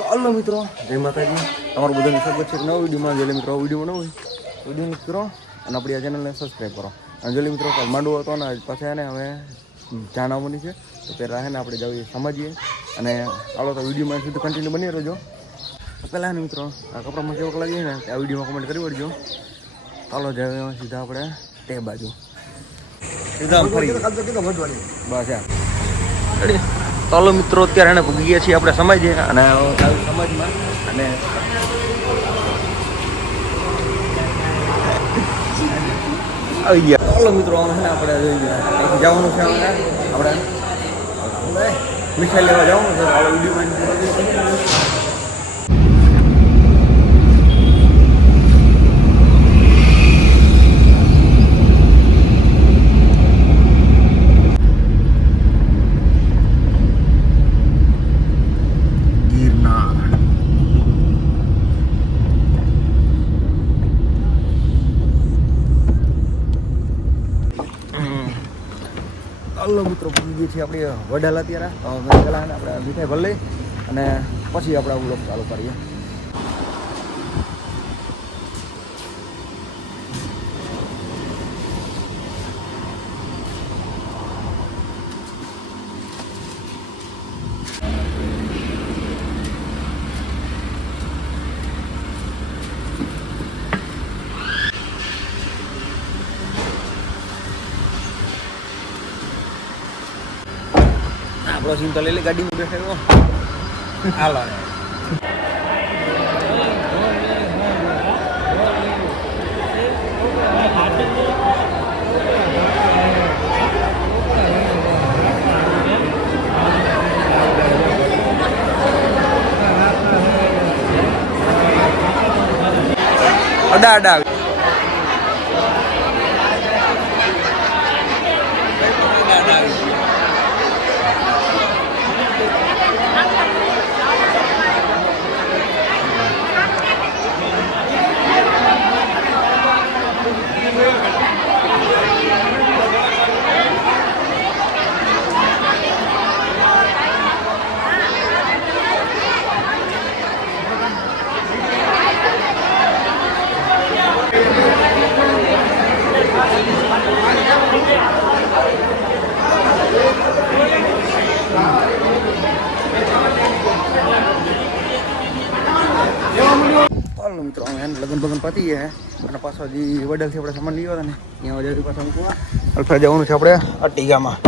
તો હલો મિત્રો, જય માતાજી. તમારું બધાનું સ્વાગત છે નવા વિડીયોમાં. જેલે મિત્રો વિડીયોમાં ન હોય વિડીયો કરો અને આપણી આ ચેનલને સબસ્ક્રાઈબ કરો. અને જેલે મિત્રો કાલ માંડવો હતો ને પાસે એને હવે જાણ આવવાની છે. તો પહેલાં છે ને આપણે જઈએ સમજીએ અને ચાલો તો વિડીયોમાં સુધી કન્ટિન્યુ બની રહેજો. પહેલાં ને મિત્રો આ કપડામાં કેવોક લાગીએ ને આ વિડીયોમાં કમેન્ટ કરી વળજો. ચાલો જઈએ સીધા આપણે તે બાજુ સીધા ફરી બસ યાર. ચાલો મિત્રો અત્યારે એને ભૂગી ગયા છીએ આપણે સમજીએ અને સમાજમાં અને આવી ગયા. ચાલો મિત્રો અમે છે ને આપણે અહીંથી જવાનું છે. આપણે મીઠાઈ લેવા જવાનું છે. ચાલો વિડીયો ચાલો મિત્રો પૂરી ગઈ છે આપણી વડાલા ત્યારે પહેલાં આપણે મીઠાઈ ભરી લઈ અને પછી આપણે આ વ્લોગ ચાલુ કરીએ. આપણો સીન તો લઈ લે ગાડીમાં બેઠેલો હાલો અડા અડા મિત્રો લગ્ન બગન પતી ગયા અને પાછો જે વડલથી આપણે સામાન લીધો હતા ને ત્યાં વડલથી પાછા મૂકવા અલ્ફા જવાનું છે આપણે અટીગામાં.